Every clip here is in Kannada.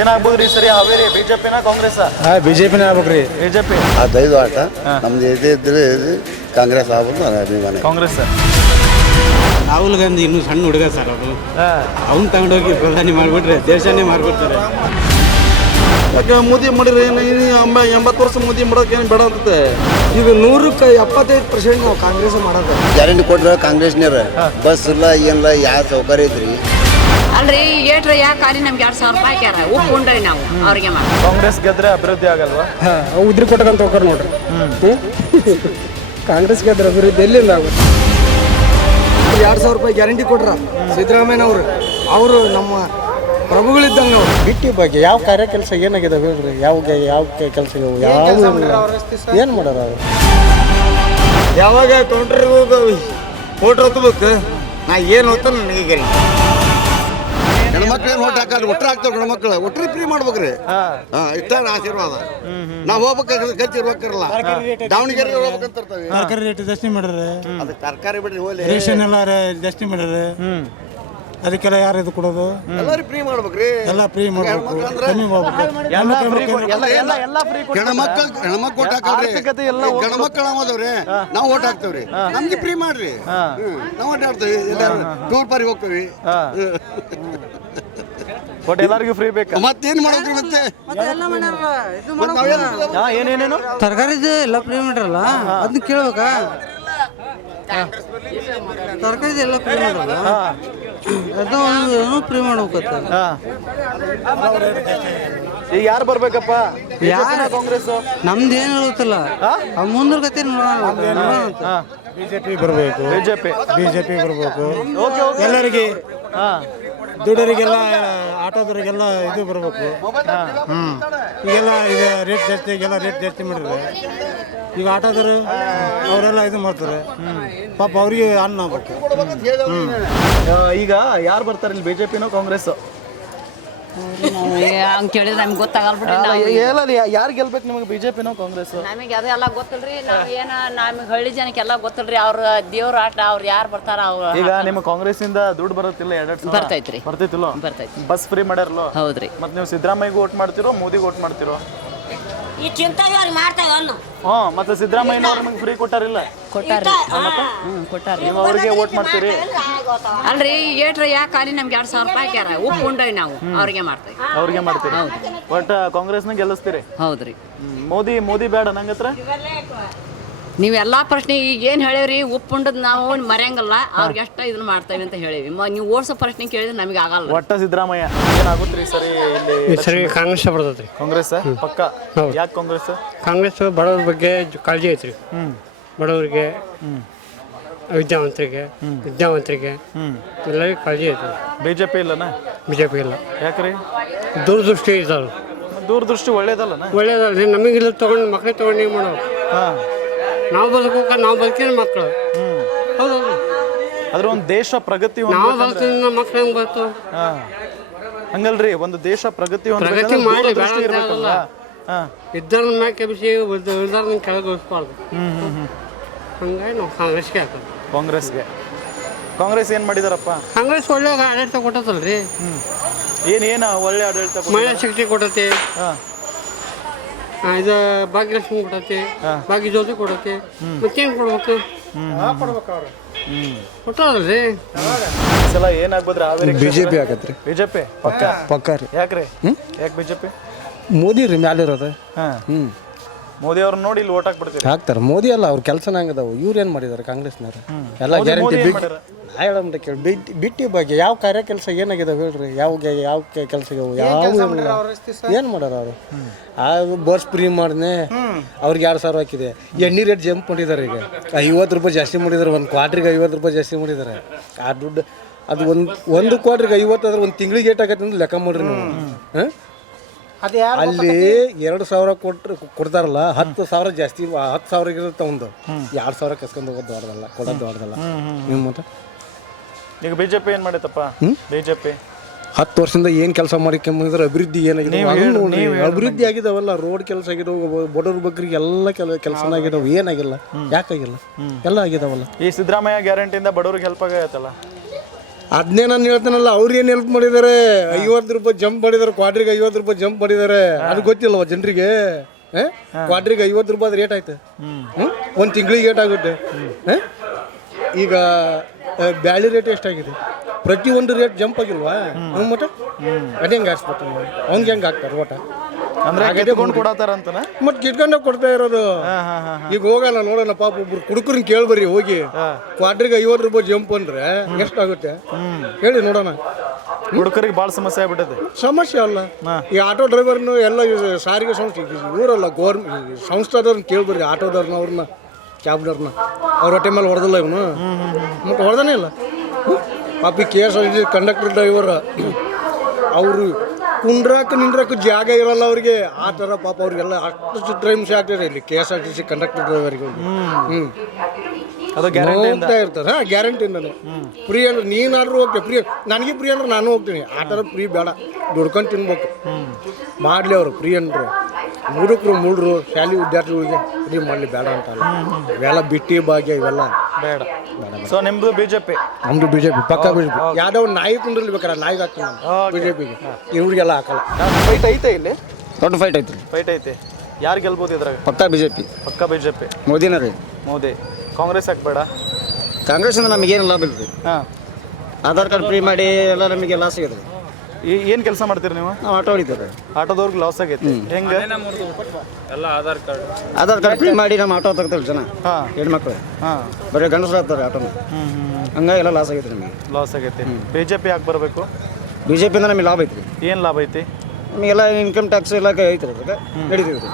ಏನಾಗ್ಬೋದ್ರಿ ಸರಿ ಹಾವೇರಿ ಬಿಜೆಪಿನ ಕಾಂಗ್ರೆಸ್? ಬಿಜೆಪಿನೇ ಆಗ್ಬೇಕ್ರಿ. ಬಿಜೆಪಿ ಅದೈದು ಆಟ ನಮ್ದು ಇದ್ರೆ ಕಾಂಗ್ರೆಸ್ ಆಗ್ಬೋದು ಅಭಿಮಾನಿ ಕಾಂಗ್ರೆಸ್. ರಾಹುಲ್ ಗಾಂಧಿ ಇನ್ನೂ ಸಣ್ಣ ಹುಡುಗ ಸರ್ ಅವರು. ಅವ್ನು ತಗೊಂಡೋಗಿ ಪ್ರಧಾನಿ ಮಾಡಿಬಿಟ್ರೆ ದೇಶನೇ ಮಾಡ್ಬಿಡ್ತಾರೆ. ಮೋದಿ ಮಾಡಿದ್ರೆ 80 ವರ್ಷ ಮೋದಿ ಮಾಡೋಕೆ ಏನು ಬೇಡ ಅಂತ. ಈಗ 100ಕ್ಕೆ 75% ನಾವು ಕಾಂಗ್ರೆಸ್ ಮಾಡೋದು. ಗ್ಯಾರಂಟಿ ಕೊಟ್ರೆ ಕಾಂಗ್ರೆಸ್ನವ್ರ ಬಸ್ ಇಲ್ಲ ಏನಿಲ್ಲ ಯಾವ ಸೌಕರ್ಯ ಐತ್ರಿ. ಅಲ್ರಿ ಏಟ್ರ ಯಾಕೆ ನಮ್ಗೆ 2,000 ರೂಪಾಯಿ ಹಾಕ್ಯಾರ ಉಪ್ಪು ಉಂಡ್ರಿ ನಾವು ಅವ್ರಿಗೆ ಮಾಡಿ. ಕಾಂಗ್ರೆಸ್ ಗೆದ್ರೆ ಅಭಿವೃದ್ಧಿ ಆಗಲ್ವಾ? ಉದ್ರಿ ಕೊಟ್ಟಕಂತ ಹೋಗ್ತಾರೆ ನೋಡ್ರಿ. ಕಾಂಗ್ರೆಸ್ ಗೆದ್ರೆ ಅಭಿವೃದ್ಧಿ ಎಲ್ಲಿಂದ ಆಗುತ್ತೆ? 2,000 ರೂಪಾಯಿ ಗ್ಯಾರಂಟಿ ಕೊಟ್ರ ಸಿದ್ದರಾಮಯ್ಯನವರು. ಅವರು ನಮ್ಮ ಪ್ರಭುಗಳಿದ್ದಂಗೆ ಅವರು. ಬಿಟ್ಟಿ ಬಗ್ಗೆ ಯಾವ ಕಾರ್ಯ ಕೆಲಸ ಏನಾಗಿದೆ ಹೇಳ್ರಿ? ಯಾವ ಕೆಲಸಗಳು ಯಾವ ಏನು ಮಾಡೋರು ಅವರು? ಯಾವಾಗ ಕೌಂಟ್ರಿಗೆ ಹೋಗಿ ಫೋಟೋ ಹೊತ್ತಬೇಕು ನಾ ಏನು ಹೊತ್ತ ನನಗೆ ಹೆಣ್ಮಕ್ಳು ಏನು ಓಟ್ ಹಾಕಲ್ರಿ, ಒಟ್ಟರೆ ಹಾಕ್ತಾವ್ರಿ ಹೆಣ್ಮಕ್ಳು. ಒಟ್ಟರೆ ಫ್ರೀ ಮಾಡ್ಬೇಕ್ರಿ. ಇಷ್ಟ ಆಶೀರ್ವಾದ. ನಾವು ಹೋಗ್ಬೇಕು ಕಲ್ತಿರ್ಬೇಕಿರಲ್ಲ. ದಾವಣಗೆರೆ ಹೋಗ್ಬೇಕಂತಿರ್ತಾವೆ. ತರಕಾರಿ ರೇಟ್ ಜಾಸ್ತಿ ಮಾಡ್ರಿ. ಅದಕ್ಕೆ ತರಕಾರಿ ಬಿಡ್ರಿ ಹೋಗ್ಲಿ. ರೇಷನ್ ಎಲ್ಲ ಜಾಸ್ತಿ ಮಾಡ್ರಿ. ಅದಕ್ಕೆಲ್ಲ ಯಾರು ಇದು ಕೊಡೋದು? ಎಲ್ಲರೂ ಫ್ರೀ ಮಾಡ್ಬೇಕ್ರಿ. ಎಲ್ಲ ಫ್ರೀ ಮಾಡ್ಬೇಕು, ಕಮ್ಮಿ ಮಾಡ್ಬೇಕು. ಹೆಣ್ಮಕ್ಳು ಓಟ್ ಹಾಕಲ್ರಿ. ಗಣಮಕ್ಳು ನಾವದವ್ರಿ, ನಾವು ಓಟ್ ಹಾಕ್ತೇವ್ರಿ. ನಮ್ಗೆ ಫ್ರೀ ಮಾಡ್ರಿ. ನಾವು ಓಟ್ ಹಾಕ್ತೇವಿ. ಎಲ್ಲಾರು ಟೂರ್ ಪಾರಿಗೆ ಹೋಗ್ತೇವಿ. ಬಟ್ ಎಲ್ಲರಿಗೂ ಫ್ರೀ ಬೇಕಾ? ಮತ್ತೇನ್ ಮಾಡ್ಬೇಕ್ರಿ? ಮತ್ತೆ ಏನೇನೇನು ತರಕಾರಿದು ಎಲ್ಲ ಫ್ರೀ ಮಾಡ್ರಲ್ಲ, ಅದನ್ನ ಕೇಳ್ಬೇಕಾ? ತರಕಾರಿದು ಎಲ್ಲ ಫ್ರೀ ಮಾಡ್ರಲ್ಲ, ಅದು ಫ್ರೀ ಮಾಡ್ಬೇಕತ್ತ. ಈಗ ಯಾರು ಬರ್ಬೇಕಪ್ಪ? ಕಾಂಗ್ರೆಸ್ ನಮ್ದು ಏನು ಗೊತ್ತಿಲ್ಲ. ಮುಂದ್ರ ಕತೆ ಬಿಜೆಪಿ ಬರಬೇಕು. ಬಿಜೆಪಿ ಬರಬೇಕು. ಎಲ್ಲರಿಗೆ ದುಡ್ಡರಿಗೆಲ್ಲ ಆಟೋದವರಿಗೆಲ್ಲ ಇದು ಬರಬೇಕು. ಈಗೆಲ್ಲ ಈಗ ರೇಟ್ ಜಾಸ್ತಿ, ಈಗೆಲ್ಲ ರೇಟ್ ಜಾಸ್ತಿ ಮಾಡಿದ್ರೆ ಈಗ ಆಟೋದರು ಅವರೆಲ್ಲ ಇದು ಮಾಡ್ತಾರೆ. ಪಾಪ ಅವ್ರಿಗೆ ಅನ್ನ ಆಗ್ಬೇಕು. ಈಗ ಯಾರು ಬರ್ತಾರೆ ಇಲ್ಲಿ, ಬಿಜೆಪಿನೋ ಕಾಂಗ್ರೆಸ್? ಹಂಗೆ ಕೇಳಿದ್ರೆ ನಮ್ಗೆ ಗೊತ್ತಾಗಲ್ಬಿಡ್ರಿ. ಯಾರು ಗೆಲ್ಬೇಕು ನಿಮಗೆ, ಬಿಜೆಪಿನೋ ಕಾಂಗ್ರೆಸ್? ನಮಗೆ ಅದೆಲ್ಲ ಗೊತ್ತಿಲ್ರಿ. ನಾವು ಏನು ನಮಗೆ ಹಳ್ಳಿ ಜನಕ್ಕೆಲ್ಲ ಗೊತ್ತಿಲ್ರಿ. ಅವ್ರ ದೇವ್ರ ಆಟ, ಅವ್ರು ಯಾರು ಬರ್ತಾರ ಅವ್ರು. ಈಗ ನಿಮ್ಮ ಕಾಂಗ್ರೆಸ್ ಇಂದ ದುಡ್ಡು ಬರುತ್ತಿಲ್ಲ? 2 ಬರ್ತೈತ್ರಿ. ಬರ್ತಿತ್ತಿಲ್ಲ? ಬರ್ತೈತಿ. ಬಸ್ ಫ್ರೀ ಮಾಡ್ಯಾರಲ್ಲ? ಹೌದ್ರಿ. ಮತ್ತೆ ನೀವು ಸಿದ್ದರಾಮಯ್ಯಗೂ ಓಟ್ ಮಾಡ್ತಿರೋ ಮೋದಿಗೆ ಓಟ್ ಮಾಡ್ತಿರೋ? ಈ ಚಿಂತಾಗಿ ಮಾಡ್ತಾವ ಅನ್ನು. ಮತ್ತೆ ಸಿದ್ದರಾಮಯ್ಯನವ್ರು ನಿಮ್ಗೆ ಫ್ರೀ ಕೊಟ್ಟಾರಿಲ್ಲ? ಕೊಟ್ಟಾರಿ. ಕೊಟ್ಟಾರಿ. ನೀವು ಅವ್ರಿಗೆ ಓಟ್ ಮಾಡ್ತೀರಿ? ಅಲ್ರಿ ಏಟ್ರ ಯಾಕೆ ನಮ್ಗೆ 2,000 ರೂಪಾಯಿ ಹಾಕ್ಯಾರ ಉಪ್ಪು ಉಂಡ್ರಿ ನಾವು ಅವ್ರಿಗೆ ಮಾಡ್ತೀವಿ. ಅವ್ರಿಗೆ ಮಾಡ್ತೀರಿ. ಬಟ್ ಕಾಂಗ್ರೆಸ್ನ ಗೆಲ್ಲಿಸ್ತೀರಿ? ಹೌದ್ರಿ. ಮೋದಿ ಬೇಡ ನಂಗತ್ರ? ನೀವೆಲ್ಲಾ ಪ್ರಶ್ನೆ ಈಗ ಏನು ಹೇಳಿವ್ರಿ, ಉಪ್ಪು ಉಂಡದ್ ನಾವು ಮರ್ಯಂಗಲ್ಲ, ಅವ್ರಿಗೆ ಅಷ್ಟ ಇದನ್ನ ಮಾಡ್ತೇವೆ ಅಂತ ಹೇಳಿವಿ. ನೀವು ಓಡ್ಸೋ ಪ್ರಶ್ನೆ ಕೇಳಿದ್ರೆ ನಮಗೆ ಆಗಲ್ಲ. ಒಟ್ಟ ಸಿದ್ದರಾಮಯ್ಯ ಏನಾಗುತ್ರಿ ಸರಿ ಇಲ್ಲಿ? ಸರಿ ಕಾಂಗ್ರೆಸ್ ಬರ್ತೈತಿ. ಕಾಂಗ್ರೆಸ್ ಪಕ್ಕ? ಯಾಕೆ ಕಾಂಗ್ರೆಸ್? ಕಾಂಗ್ರೆಸ್ ಬಡವ್ರ ಬಗ್ಗೆ ಕಾಳಜಿ ಐತ್ರಿ. ಬಡವರಿಗೆ, ವಿದ್ಯಾವಂತರಿಗೆ ಎಲ್ಲರಿಗೂ ಕಾಳಜಿ ಐತಿ. ಬಿಜೆಪಿ ಇಲ್ಲನ? ಬಿಜೆಪಿ ಇಲ್ಲ. ಯಾಕ್ರಿ? ದೂರದೃಷ್ಟಿ ಇದ್ದಾವೆ. ದೂರದೃಷ್ಟಿ ಒಳ್ಳೇದಲ್ಲನ? ಒಳ್ಳೇದಲ್ರಿ. ನಮಗಿಲ್ಲ ತಗೊಂಡು ಮಕ್ಳಿಗೆ ತಗೊಂಡು ಏನು ಮಾಡೋದು? ನಾವು ಬದುಕೋಕೆ ನಾವು ಬದುಕಿನ ಮಕ್ಕಳು. ಹೌದು. ಅದ್ರ ಒಂದು ದೇಶ ಪ್ರಗತಿ ನಾವು ಬದುಕಿನ ಮಕ್ಳು ಹೆಂಗೆ ಬರ್ತು? ಹಂಗಲ್ರಿ, ಒಂದು ದೇಶ ಪ್ರಗತಿ ಮಾಡಿ ಇರ್ಬೇಕಲ್ಲ. ಇದ್ದಾರ ಮ್ಯಾಗ ಕೆಬಿಸಿ ಇದ್ದಾರ ಕೆಳಗೆ ಉಳಿಸ್ಬಾರ್ದು. ಹಂಗಾಗಿ ನಾವು ಕಾಂಗ್ರೆಸ್ಗೆ ಹಾಕೋದು. ಕಾಂಗ್ರೆಸ್ ಏನ್ ಮಾಡಿದಾರಪ್ಪ? ಕಾಂಗ್ರೆಸ್ ಒಳ್ಳೆ ಆಡಳಿತ ಕೊಟ್ಟತಲ್ರಿ. ಏನ ಒಳ್ಳೆ ಆಡಳಿತ? ಮಹಿಳಾ ಶಕ್ತಿ ಕೊಟ್ಟತಿ, ಇದು ಭಾಗ್ಯಲಕ್ಷ್ಮಿ ಕೊಡತ್ತೆ, ಭಾಗ್ಯ ಜ್ಯೋತಿ ಕೊಡತ್ತೆ. ಮತ್ತೇನು ಕೊಡ್ಬೇಕು? ಕೊಟ್ಟಲ್ರಿ. ಸಲ ಏನಾಗ್ಬೋದ್ರಿ ಹಾವೇರಿ? ಬಿಜೆಪಿ ಆಗತ್ರಿ. ಬಿಜೆಪಿ ಪಕ್ಕ ರೀ. ಯಾಕ್ರಿ? ಯಾಕೆ ಬಿಜೆಪಿ? ಮೋದಿ ರೀ ಮ್ಯಾಲಿರೋದು. ಮೋದಿ ಅವ್ರನ್ನ ನೋಡಿ ಇಲ್ಲಿ ಓಟ್ ಹಾಕ್ಬಿಡ್ತೀರಿ? ಹಾಕ್ತಾರೆ. ಮೋದಿ ಅಲ್ಲ, ಅವ್ರ ಕೆಲಸನ ಹಂಗದಾವು. ಇವ್ರು ಏನು ಮಾಡಿದಾರೆ ಕಾಂಗ್ರೆಸ್ನವ್ರು? ಎಲ್ಲ ಗ್ಯಾರಂಟಿ ಹೇಳಂತ ಕೇಳಿ. ಬಿಟ್ಟಿ ಬಗ್ಗೆ ಯಾವ ಕಾರ್ಯ ಕೆಲಸ ಏನಾಗಿದಾವೆ ಹೇಳ್ರಿ? ಯಾವ ಕೆಲಸಗಳು ಯಾವ ಏನು ಮಾಡ್ಯಾರ ಅವರು? ಬಸ್ ಫ್ರೀ ಮಾಡಿದೆ, ಅವ್ರಿಗೆ 2,000 ಹಾಕಿದೆ. ಎಣ್ಣೆ ರೇಟ್ ಜಂಪ್ ಮಾಡಿದ್ದಾರೆ. ಈಗ 50 ರೂಪಾಯಿ ಜಾಸ್ತಿ ಮಾಡಿದ್ದಾರೆ. ಒಂದು ಕ್ವಾರ್ಟ್ರಿಗೆ 50 ರೂಪಾಯಿ ಜಾಸ್ತಿ ಮಾಡಿದ್ದಾರೆ. ಆ ದುಡ್ಡು ಅದು ಒಂದು ಕ್ವಾರ್ಟ್ರಿಗೆ 50 ಆದ್ರೆ ಒಂದು ತಿಂಗಳಿಗೆ ಏಟ್ ಆಗತ್ತೆ ಅಂತ ಲೆಕ್ಕ ಮಾಡ್ರಿ ನೀವು. ಅಲ್ಲಿ 2,000 ಕೊಡ್ತಾರಲ್ಲ, 10,000 ಜಾಸ್ತಿ. 10,000 ಇರುತ್ತೆ ಒಂದು. 2,000 ಕಸ್ಕೊಂಡು ಹೋಗೋದು ದೊಡ್ಡದಲ್ಲ, ಕೊಡೋದು ದೊಡ್ಡದಲ್ಲ. ನೀವು ಮತ್ತೆ ಈಗ ಬಿಜೆಪಿ ಏನ್ ಮಾಡೈತಪ್ಪ? ಬಿಜೆಪಿ 10 ವರ್ಷದಿಂದ ಏನು ಕೆಲಸ ಮಾಡಿಕೊಂಬಂದ್ರೆ ಅಭಿವೃದ್ಧಿ ಏನಾಗಿದೆ? ಅಭಿವೃದ್ಧಿ ಆಗಿದಾವಲ್ಲ. ರೋಡ್ ಕೆಲಸ ಆಗಿದಾವ, ಬಡವ್ರ ಬಗ್ಗರಿಗೆ ಎಲ್ಲ ಕೆಲಸನ ಆಗಿದಾವ. ಏನಾಗಿಲ್ಲ? ಯಾಕಾಗಿಲ್ಲ? ಎಲ್ಲ ಆಗಿದಾವಲ್ಲ. ಈ ಸಿದ್ದರಾಮಯ್ಯ ಗ್ಯಾರಂಟಿಯಿಂದ ಬಡವ್ರಿಗೆ ಹೆಲ್ಪ್ ಆಗೈತಲ್ಲ? ಅದನ್ನೇ ನಾನು ಹೇಳ್ತಾನಲ್ಲ, ಅವ್ರು ಏನು ಹೆಲ್ಪ್ ಮಾಡಿದ್ದಾರೆ, 50 ರೂಪಾಯಿ ಜಂಪ್ ಮಾಡಿದ್ದಾರೆ, ಕ್ವಾಡ್ರಿಗೆ 50 ರೂಪಾಯಿ ಜಂಪ್ ಮಾಡಿದ್ದಾರೆ. ಅದು ಗೊತ್ತಿಲ್ಲವ ಜನರಿಗೆ? ಕ್ವಾಡ್ರಿಗೆ 50 ರೂಪಾಯಿ ರೇಟ್ ಆಯ್ತು, ಒಂದು ತಿಂಗಳಿಗೆ ರೇಟ್ ಆಗುತ್ತೆ. ಈಗ ಬ್ಯಾಳಿ ರೇಟ್ ಎಷ್ಟಾಗಿದೆ, ಪ್ರತಿಯೊಂದು ರೇಟ್ ಜಂಪ್ ಆಗಿಲ್ವಾ? ಮತ್ತೆ ಅದು ಹೆಂಗೆ ಹಾಕ್ಸ್ಬೇಕು, ಅವ್ನಿಗೆ ಹೆಂಗೆ ಹಾಕ್ತಾರೆ ಓಟ? ಅಂದ್ರೆ ಕಿತ್ಕೊಂಡು ಕೊಡತಾರ ಅಂತನ? ಮತ್ತೆ ಕಿತ್ಕೊಂಡೋಗಿ ಕೊಡ್ತಾ ಇರೋದು. ಈಗ ಹೋಗಲ್ಲ ನೋಡೋಣ, ಪಾಪ ಒಬ್ರು ಕುಡುಕರನ್ನ ಕೇಳ್ಬರ್ರಿ ಹೋಗಿ, ಕ್ವಾಡ್ರಿಗೆ 50 ರೂಪಾಯಿ ಜಂಪ್ ಅಂದ್ರೆ ಎಷ್ಟಾಗುತ್ತೆ ಹೇಳಿ ನೋಡೋಣ. ಹುಡುಗರಿಗೆ ಭಾಳ ಸಮಸ್ಯೆ ಆಗ್ಬಿಟ್ಟದೆ. ಸಮಸ್ಯೆ ಅಲ್ಲ, ಈ ಆಟೋ ಡ್ರೈವರ್ನು ಎಲ್ಲ ಸಾರಿಗೆ ಸಂಸ್ಥೆ ಇವರಲ್ಲ, ಸಂಸ್ಥಾದವ್ರನ್ನ ಕೇಳ್ಬರ್ರಿ, ಆಟೋದವ್ರನ್ನ, ಅವ್ರನ್ನ ಕ್ಯಾಬ್ನವ್ರನ್ನ. ಅವ್ರ ಹೊಟ್ಟೆ ಮೇಲೆ ಹೊಡೆದಲ್ಲ ಇವನು, ಮತ್ತೆ ಹೊಡೆದಾನೆ ಇಲ್ಲ. ಪಾಪ ಈ KSRTC ಕಂಡಕ್ಟರ್ ಡ್ರೈವರ್, ಅವರು ಕುಂಡ್ರಾಕ ನಿಂದ್ರಾಕ ಜಾಗ ಇರಲ್ಲ ಅವ್ರಿಗೆ, ಆ ಥರ ಪಾಪ ಅವ್ರಿಗೆಲ್ಲ ಅಷ್ಟು ಹಿಂಸೆ ಆಗ್ತದೆ ಇಲ್ಲಿ KSRTC ಕಂಡಕ್ಟರ್ ಡ್ರೈವರ್ಗೆ. ಅದು ಹೋಗ್ತಾ ಇರ್ತಾರೆ. ಗ್ಯಾರಂಟಿಯಿಂದನೇ ಫ್ರೀ ಅಂದ್ರೆ ನೀನಾದ್ರೂ ಹೋಗ್ತೀವಿ, ಫ್ರೀ ನನಗೆ ಫ್ರೀ ಅಂದ್ರೆ ನಾನು ಹೋಗ್ತೀನಿ. ಆ ಥರ ಫ್ರೀ ಬೇಡ, ದುಡ್ಕೊಂಡು ತಿನ್ಬೇಕು. ಮಾಡಲಿ ಅವರು ಫ್ರೀ ಅಂದ್ರೆ ಮೂಢರು ಶಾಲೆ ವಿದ್ಯಾರ್ಥಿಗಳಿಗೆ ಫ್ರೀ ಮಾಡಲಿ, ಬೇಡ ಅಂತಲ್ಲ. ಇವೆಲ್ಲ ಬಿಟ್ಟಿ ಭಾಗ್ಯ ಇವೆಲ್ಲ ಬೇಡ. ಸೊ ನಿಮ್ದು ಬಿಜೆಪಿ? ನಮ್ದು ಬಿಜೆಪಿ, ಪಕ್ಕ ಬಿಜೆಪಿ. ಯಾವ್ದೋ ಒಂದು ನಾಯಿ ಕುಂಡ್ರಲ್ಲಿ ಬೇಕಾರೆ ನಾಯಿಗೆ ಹಾಕ್ತೀನಿ ನಾನು ಬಿಜೆಪಿಗೆ, ಇವ್ರಿಗೆಲ್ಲ ಹಾಕಲ್ಲ. ಫೈಟ್ ಐತೆ ಇಲ್ಲಿ? ದೊಡ್ಡ ಫೈಟ್ ಐತ್ರಿ. ಫೈಟ್ ಐತೆ. ಯಾರು ಗೆಲ್ಬೋದು ಇದ್ರಾಗ? ಪಕ್ಕ ಬಿಜೆಪಿ. ಪಕ್ಕ ಬಿಜೆಪಿ. ಮೋದಿನ ರೀ. ಮೋದಿ. ಕಾಂಗ್ರೆಸ್ ಹಾಕ್ಬೇಡ? ಕಾಂಗ್ರೆಸ್ಸಿಂದ ನಮಗೇನು ಲಾಭ ಇಲ್ಲ ರೀ. ಆಧಾರ್ ಕಾರ್ಡ್ ಫ್ರೀ ಮಾಡಿ ಎಲ್ಲ ನಮಗೆ ಲಾಸ್ ಆಗಿದೆ. ಏನು ಕೆಲಸ ಮಾಡ್ತೀರಿ ನೀವು? ನಾವು ಆಟೋ ಹೊಡಿತೀವಿ. ಆಟೋದವ್ರಿಗೆ ಲಾಸ್ ಆಗೈತಿ. ಹೆಂಗೆ? ಎಲ್ಲ ಆಧಾರ್ ಕಾರ್ಡ್ ಫ್ರೀ ಮಾಡಿ ನಮ್ಮ ಆಟೋ ತಗ್ತಾರೆ ಜನ, ಹೆಣ್ಮಕ್ಳು. ಬರೀ ಗಂಡಸರು ಆಗ್ತಾರೆ ಆಟೋನ, ಹಂಗಾಗಿ ಎಲ್ಲ ಲಾಸ್ ಆಗೈತೆ ನಮಗೆ. ಲಾಸ್ ಆಗೈತಿ. ಬಿಜೆಪಿ ಯಾಕೆ ಬರಬೇಕು? ಬಿಜೆಪಿಯಿಂದ ನಮಗೆ ಲಾಭ ಐತ್ರಿ. ಏನು ಲಾಭ ಐತಿ? ನಮಗೆಲ್ಲ ಇನ್ಕಮ್ ಟ್ಯಾಕ್ಸ್ ಎಲ್ಲ ಐತ್ರಿ, ಅದಕ್ಕೆ ನಡೀತೀವಿ ರೀ.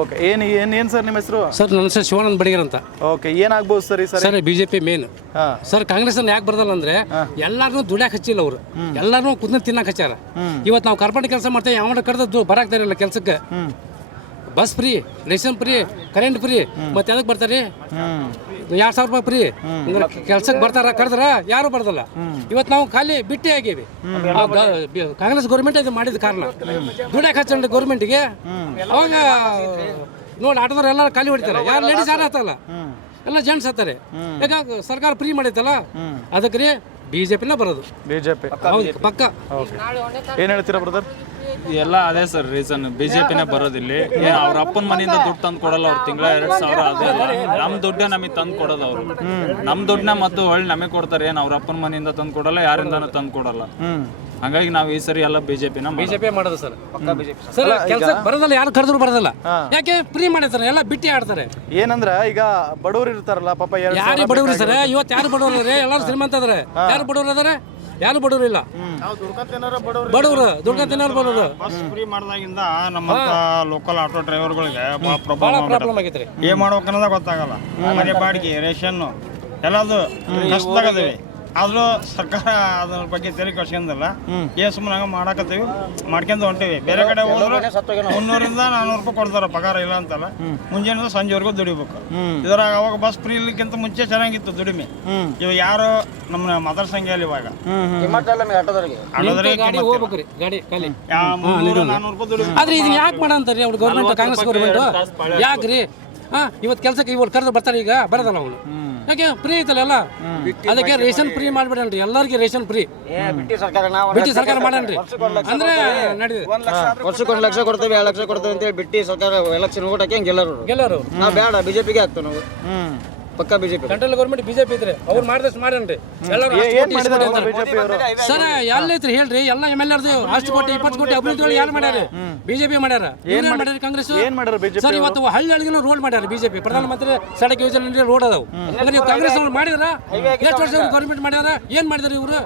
ಓಕೆ. ಏನು ಸರ್ ನಿಮ್ಮ ಹೆಸರು? ಸರ್ ನನ್ನ ಹೆಸರು ಶಿವಾನಂದ್ ಬಡಿಗರ್ ಅಂತ. ಓಕೆ. ಏನಾಗ್ಬೋದು ಸರ್ ಈ ಸರಿ? Sir BJP main. Sir Congress ಅನ್ನ ಯಾಕೆ ಬರ್ದಲ್ಲ ಅಂದ್ರೆ ಎಲ್ಲಾರನ್ನೂ ದುಡ್ಯಾಕ್ ಹಚ್ಚಿಲ್ಲ ಅವರು, ಎಲ್ಲಾರನ್ನೂ ಕುದ್ನ ತಿನ್ನಕ್ ಹಚ್ಚಾರ. ಇವತ್ತು ನಾವು ಕಾರ್ಪೊರೇಟ್ ಕೆಲಸ ಮಾಡ್ತೇವೆ, ಯಾವ ಕಡ್ದು ಬರಾಕ್ತಾ ಇರಲಿಲ್ಲ ಕೆಲಸಕ್ಕೆ. Bus free, ration free, current free, ಮತ್ತೆ ಅದಕ್ಕೆ ಬರ್ತಾರೆ 2,000 ರೂಪಾಯಿ ಫ್ರೀ. ಕೆಲ್ಸಕ್ಕೆ ಬರ್ತಾರ, ಕರೆದ್ರ ಯಾರು ಬರ್ದಲ್ಲ. ಇವತ್ತು ನಾವು ಖಾಲಿ ಬಿಟ್ಟೆ ಆಗೇವಿ. ಕಾಂಗ್ರೆಸ್ ಗೌರ್ಮೆಂಟ್ ಇದು ಮಾಡಿದ ಕಾರಣ, ದುಡ್ಯಾಕ್ ಹಚ್ಚಂడి ಗೌರ್ಮೆಂಟ್ಗೆ. ಅವಾಗ ನೋಡಿ ಆಟೋದವ್ರು ಎಲ್ಲರೂ ಖಾಲಿ ಹೊಡಿತಾರೆ, ಯಾರು ಲೇಡೀಸ್ ಯಾರು ಹತ್ತಲ್ಲ, ಎಲ್ಲ ಜೆಂಟ್ಸ್ ಹತ್ತಾರೆ. ಯಾಕೆ ಸರ್ಕಾರ ಫ್ರೀ ಮಾಡೈತಲ್ಲ, ಅದಕ್ಕೆ ರೀ ಬಿಜೆಪಿನ ಬರೋದು. ಬಿಜೆಪಿ ಪಕ್ಕ. ಏನು ಹೇಳ್ತೀರಾ ಬ್ರದರ್? ಎಲ್ಲ ಅದೇ ಸರ್ ರೀಸನ್, ಬಿಜೆಪಿನೇ ಬರೋದಿಲ್ಲಿ. ಅವ್ರ ಅಪ್ಪನ ಮನೆಯಿಂದ ದುಡ್ಡು ತಂದು ಕೊಡಲ್ಲ ಅವ್ರು, ತಿಂಗಳ 2,000 ಅದೇ ನಮ್ಮ ದುಡ್ಡ ನಮಗೆ ತಂದು ಕೊಡೋದು ಅವರು. ನಮ್ಮ ದುಡ್ಡನ್ನ ಮತ್ತು ಹೊಳ್ಳಿ ನಮಗೆ ಕೊಡ್ತಾರೆ, ಏನು ಅವ್ರ ಅಪ್ಪನ ಮನೆಯಿಂದ ತಂದು ಕೊಡಲ್ಲ, ಯಾರಿಂದಾನು ತಂದು ಕೊಡಲ್ಲ. ಹಂಗಾಗಿ ನಾವು ಈ ಸರಿ ಎಲ್ಲ ಬಿಜೆಪಿನ ಮಾಡೋದು ಸರ್. ಸರ್ ಕೆಲಸ ಬರೋದಲ್ಲ, ಯಾರು ಕರೆದ್ರು ಬರೋದಲ್ಲ. ಯಾಕೆ ಫ್ರೀ ಮಾಡಿರ್ತಾರೆ, ಎಲ್ಲ ಬಿಟ್ಟಿ ಆಡ್ತಾರೆ. ಏನಂದ್ರ ಈಗ ಬಡವರು ಇರ್ತಾರಲ್ಲ ಪಾಪ, ಯಾರು ಬಡವ್ರಿ ಸರ್? ಇವತ್ತು ಯಾರು ಬಡವ್ರು ಅದಾರೆ? ಎಲ್ಲರೂ ಶ್ರೀಮಂತ ಅದಾರೆ. ಯಾರು ಬಡವ್ರು ಅದಾರೆ? ಯಾರು ಬಡವ್ರು ಇಲ್ಲ. ಬಡವರು ದುಡ್ಡು ತಿನ್ನೋರು ಬರೋದು. ಫ್ರೀ ಮಾಡಿದಾಗಿಂದ ನಮ್ಮ ಲೋಕಲ್ ಆಟೋ ಡ್ರೈವರ್ಗಳಿಗೆ ಭಾಳ ಪ್ರಾಬ್ಲಮ್ ಆಗೈತ್ರಿ. ಏನ್ ಮಾಡ್ಬೇಕು ಅನ್ನೋದ ಗೊತ್ತಾಗಲ್ಲ. ಮನೆ ಬಾಡಿಗೆ, ರೇಷನ್ ಎಲ್ಲದು ಕಷ್ಟದಾಗದೇವಿ. ಆದ್ರೂ ಸರ್ಕಾರ ಅದ್ರ ಬಗ್ಗೆ ತಲೆ ಕೆಡ್ಸ್ಕೊಂಡಲ್ಲ, ಸುಮ್ಮನೆ ಹಂಗ ಮಾಡಾಕತ್ತೀವಿ, ಮಾಡ್ಕೊಂಡ್ ಹೊಂಟೀವಿ. ಬೇರೆ ಕಡೆ ಹೋದ್ರೆ 300-400 ರೂಪಾಯಿ ಕೊಡ್ತಾರ ಪಗಾರ, ಇಲ್ಲ ಅಂತಲ್ಲ. ಮುಂಜಾನೆ ಸಂಜೆವರೆಗೂ ದುಡಿಬೇಕು. ಇದ್ರಾಗ ಅವಾಗ ಬಸ್ ಫ್ರೀ ಇರ್ಲಿಕ್ಕಿಂತ ಮುಂಚೆ ಚೆನ್ನಾಗಿತ್ತು ದುಡಿಮೆ. ಇವಾಗ ಯಾರು ನಮ್ಮನ್ನ ಮಾತಾಡ್ಸಂಗಿಲ್ಲ ಇವಾಗ. ಹೋಗ್ಬೇಕ್ರಿ ಗಾಡಿ ಖಾಲಿ 300-400 ರೂಪಾಯಿ ದುಡಿಮೆ. ಆದ್ರೆ ಇದನ್ನ ಯಾಕೆ ಮಾಡಂತಾರ್ರಿ ಅವ್ರು ಗೌರ್ಮೆಂಟ್, ಕಾಂಗ್ರೆಸ್ ಗೌರ್ಮೆಂಟ್? ಯಾಕ್ರಿ? ಇವತ್ತು ಕೆಲಸಕ್ಕೆ ಇವ್ರು ಕರೆದು ಬರ್ತಾರೆ, ಈಗ ಬರೋದಲ್ಲ ಅವನು. ಯಾಕೆ ಫ್ರೀ ಐತಲ್ಲ ಎಲ್ಲ. ಅದಕ್ಕೆ ರೇಷನ್ ಫ್ರೀ ಮಾಡ್ಬಿಡನ್ರಿ, ಎಲ್ಲರಿಗೆ ರೇಷನ್ ಫ್ರೀ. ಬಿಟ್ಟಿ ಸರ್ಕಾರ ಮಾಡನ್ರಿ ಅಂದ್ರೆ ನಡೀತದೆ. ವರ್ಷಕ್ಕೆ 1 ಲಕ್ಷ ಕೊಡ್ತೇವೆ, 2 ಲಕ್ಷ ಕೊಡ್ತೇವೆ ಅಂತೇಳಿ ಬಿಟ್ಟಿ ಸರ್ಕಾರ ಎಲೆಕ್ಷನ್ ಓಟಕ್ಕೆ ಗೆಲ್ಲರು. ನಾವು ಬೇಡ, ಬಿಜೆಪಿಗೆ ಹಾಕ್ತೇವೆ ನಾವು. ಪಕ್ಕ ಬಿಜೆಪಿ. ಸೆಂಟ್ರಲ್ ಗೌರ್ಮೆಂಟ್ ಬಿಜೆಪಿ ಇದ್ರೆ ಅವ್ರು ಮಾಡಿದಷ್ಟು ಮಾಡನ್ರಿ. ಸರ್ ಎಲ್ಲೈತ್ರಿ ಹೇಳ್ರಿ, ಎಲ್ಲ MLA ಅಷ್ಟು ಕೋಟಿ 20 ಕೋಟಿ ಅಭಿವೃದ್ಧಿಗಳು ಯಾರು ಮಾಡ್ಯಾರ? ಬಿಜೆಪಿ ಮಾಡ್ಯಾರ. ಏನ್ ಮಾಡ್ಯಾರ ಕಾಂಗ್ರೆಸ್? ಸರ್ ಇವತ್ತು ಹಳ್ಳಿಗಳಿಗೂ ರೋಡ್ ಮಾಡ್ಯಾರ ಬಿಜೆಪಿ. ಪ್ರಧಾನಮಂತ್ರಿ ಸಡಕ್ ಯೋಜನೆ ರೋಡ್ ಅದಾವು. ಅಂದ್ರೆ ನೀವು ಕಾಂಗ್ರೆಸ್ ಅವ್ರು ಮಾಡಿದ್ರ? ಎಷ್ಟು ವರ್ಷ ಗೌರ್ಮೆಂಟ್ ಮಾಡ್ಯಾರ? ಏನ್ ಮಾಡಿದಾರೆ ಇವ್ರು?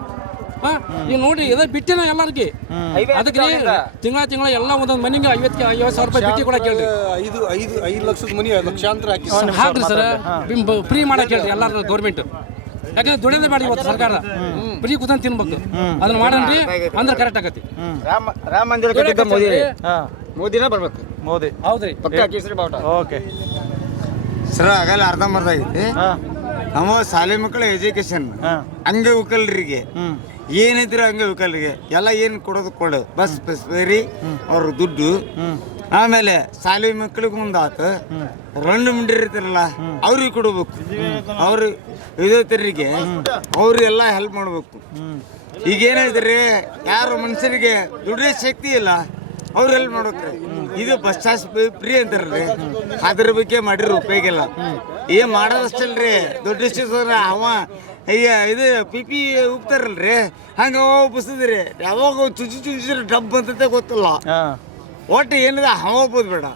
ಈಗ ನೋಡಿ, ಇದ ಬಿಟ್ಟಿನ ಎಲ್ಲರಿಗೆ. ಅದಕ್ಕೆ ತಿಂಗಳ ಎಲ್ಲ ಒಂದೊಂದು ಮನೆಗೆ 50,000 ರೂಪಾಯಿ ಬಿಟ್ಟಿ ಕೊಡಕ್ಕೆ ಹೇಳ್ರಿ. 5 ಲಕ್ಷದ ಮನಿ ಲಕ್ಷಾಂತರ ಹಾಕ್ರಿ ಸರ್, ಫ್ರೀ ಮಾಡಕ್ ಹೇಳ್ರಿ ಎಲ್ಲಾರು ಗೌರ್ಮೆಂಟ್. ಯಾಕಂದ್ರೆ ದುಡಿಯೋದೇ ಬೇಡ ಇವತ್ತು ಸರ್ಕಾರ, ಫ್ರೀ ಕೂತ್ಕೊಂಡು ತಿನ್ಬೇಕು. ಅದನ್ನ ಮಾಡನ್ರಿ ಅಂದ್ರೆ ಕರೆಕ್ಟ್ ಆಗತ್ತೆ. ರಾಮ ಮಂದಿರ ಕಟ್ಟಿದ್ದ ಮೋದಿನೇ ಬರ್ಬೇಕು. ಮೋದಿ. ಹೌದ್ರಿ, ಪಕ್ಕ ಕೇಸರಿ ಬಾವುಟ. ಓಕೆ ಸರ್, ಆಗಲ್ಲ ಅರ್ಧಂಬರ್ಧ ಆಗೈತಿ. ನಮ್ಮ ಶಾಲೆ ಮಕ್ಕಳ ಎಜುಕೇಶನ್ ಹಂಗೆ ವಿಕಲರಿಗೆ ಏನೈತಿರ ಹಂಗೆ ವಿಕಲರಿಗೆ ಎಲ್ಲ ಏನು ಕೊಡೋದು ಬಸ್ ಫ್ರೀ, ಅವ್ರ ದುಡ್ಡು ಆಮೇಲೆ ಶಾಲೆ ಮಕ್ಳಿಗೆ ಮುಂದಾತು ರಂಡು ಮಿಂಡಿರ್ತಾರಲ್ಲ ಅವ್ರಿಗೆ ಕೊಡ್ಬೇಕು, ಅವ್ರು ವಿಧೇತರಿಗೆ ಅವ್ರಿಗೆಲ್ಲ ಹೆಲ್ಪ್ ಮಾಡ್ಬೇಕು. ಈಗ ಏನಾಯ್ತ್ರಿ, ಯಾರು ಮನುಷ್ಯರಿಗೆ ದುಡಿಯೋ ಶಕ್ತಿ ಇಲ್ಲ, ಅವ್ರು ಹೆಲ್ಪ್ ಮಾಡ್ಬೇಕ್ರಿ. ಇದು ಬಸ್ ಚಾರ್ಜ್ ಫ್ರೀ ಅಂತಾರಲ್ರಿ, ಅದ್ರ ಬಗ್ಗೆ ಮಾಡಿರೋ ಉಪಯೋಗ ಇಲ್ಲ. ಏನ್ ಮಾಡೋದಷ್ಟಲ್ರಿ, ದೊಡ್ಡ ಅವ ಈಗ ಇದು ಪಿ ಹೋಗ್ತಾರಲ್ರಿ, ಹಂಗ ಬಸ್ತದ್ರಿ, ಯಾವಾಗ ಚುಚ್ಚಿದ್ರೆ ಡಬ್ ಅಂತತೆ ಗೊತ್ತಿಲ್ಲ. ಒಟ್ಟು ಏನಿದೆ ಹವ ಹೋಗ್ಬೋದು ಬೇಡ,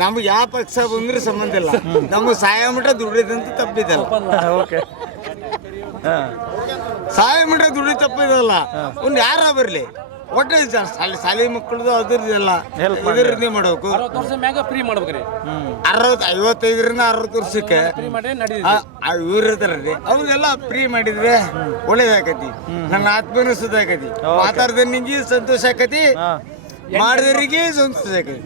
ನಮ್ಗೆ ಯಾವ ಪಕ್ಷ ಬಂದ್ರೆ ಸಂಬಂಧ ಇಲ್ಲ, ನಮ್ಗೆ ಸಹಾಯ ಮಟ್ಟ ದುಡಿದಂತ ತಪ್ಪಿದಲ್ಲ. ಸಹಾಯ ಮಟ್ಟ ದುಡಿ ತಪ್ಪಿದಲ್ಲ, ಒಂದು ಯಾರ ಬರ್ಲಿ ಒಟ್ಟು ಶಾಲೆ ಮಕ್ಕಳದು ಅದ್ರದ್ದೆಲ್ಲ ಇದರಿಂದ ಮಾಡ್ಬೇಕು. 60 ವರ್ಷ ಮ್ಯಾಗ ಫ್ರೀ ಮಾಡ್ಬೇಕ್ರಿ. 55ರಿಂದ 60 ವರ್ಷಕ್ಕೆ ಇವ್ರು ಇರ್ತಾರ್ರಿ, ಅವ್ರಿಗೆಲ್ಲ ಫ್ರೀ ಮಾಡಿದ್ರೆ ಒಳ್ಳೇದಾಕತಿ. ನನ್ನ ಆತ್ಮನೂ ಸುಧಾಕತಿ, ಮಾತಾಡ್ದನಿಗೆ ಸಂತೋಷ ಆಕತಿ, ಮಾಡಿದವರಿಗೆ ಸಂತೋಷ ಆಕತಿ.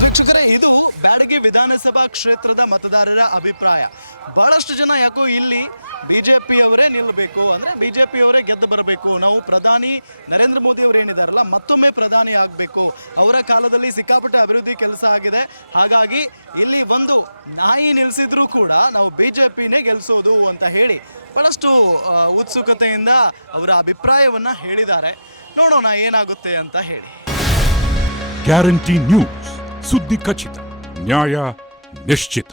ವೀಕ್ಷಕರೇ, ಇದು ಬ್ಯಾಡಗಿ ವಿಧಾನಸಭಾ ಕ್ಷೇತ್ರದ ಮತದಾರರ ಅಭಿಪ್ರಾಯ. ಬಹಳಷ್ಟು ಜನ ಯಾಕೋ ಇಲ್ಲಿ ಬಿಜೆಪಿ ಅವರೇ ನಿಲ್ಲಬೇಕು, ಅಂದ್ರೆ ಬಿಜೆಪಿ ಅವರೇ ಗೆದ್ದು ಬರಬೇಕು, ನಾವು ಪ್ರಧಾನಿ ನರೇಂದ್ರ ಮೋದಿ ಅವರು ಏನಿದಾರಲ್ಲ ಮತ್ತೊಮ್ಮೆ ಪ್ರಧಾನಿ ಆಗಬೇಕು, ಅವರ ಕಾಲದಲ್ಲಿ ಸಿಕ್ಕಾಪಟ್ಟೆ ಅಭಿವೃದ್ಧಿ ಕೆಲಸ ಆಗಿದೆ, ಹಾಗಾಗಿ ಇಲ್ಲಿ ಒಂದು ನಾಯಿ ನಿಲ್ಲಿಸಿದ್ರು ಕೂಡ ನಾವು ಬಿಜೆಪಿನೇ ಗೆಲ್ಲಿಸೋದು ಅಂತ ಹೇಳಿ ಬಹಳಷ್ಟು ಉತ್ಸುಕತೆಯಿಂದ ಅವರ ಅಭಿಪ್ರಾಯವನ್ನ ಹೇಳಿದ್ದಾರೆ. ನೋಡೋಣ ಏನಾಗುತ್ತೆ ಅಂತ ಹೇಳಿ. ಗ್ಯಾರಂಟಿ ನ್ಯೂಸ್, ಸುದ್ದಿ ಖಚಿತ, ನ್ಯಾಯ ನಿಶ್ಚಿತ.